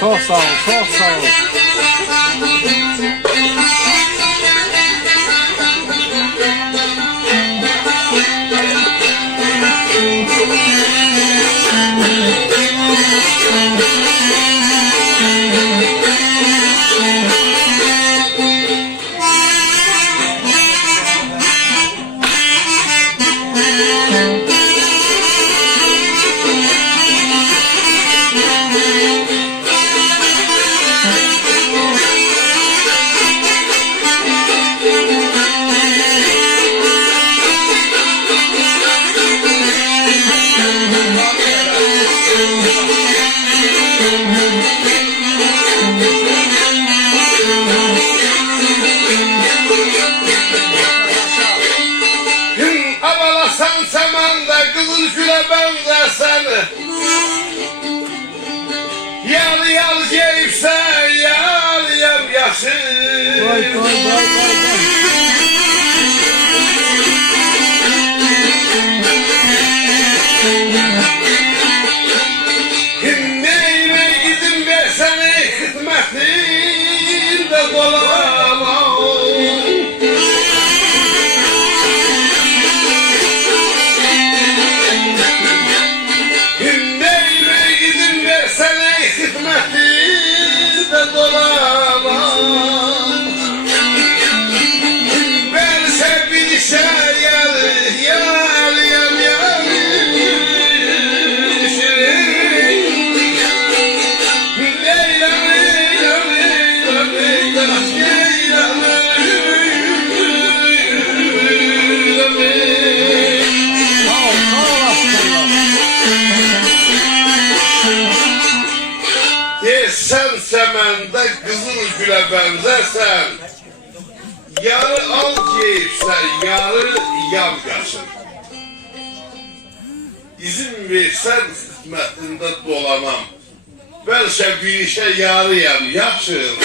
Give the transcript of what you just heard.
Çok sağ ol, çok sağ ol. Avalasan samanda kızıl güle benzersen, yal yal geyipse yal yal yaşın. Vay vay vay vay vay. Neyine izin versene hizmetinde dolamam. Neyine izin versene hizmetinde dolamam. Verse bir şey yal yal yal yal. Sen semende kızıl güle benzersen, yarı al giyipsen, yarı yam yaşın. İzin versen hizmetinde dolamam. Verse bir işe yarı yam yaşın.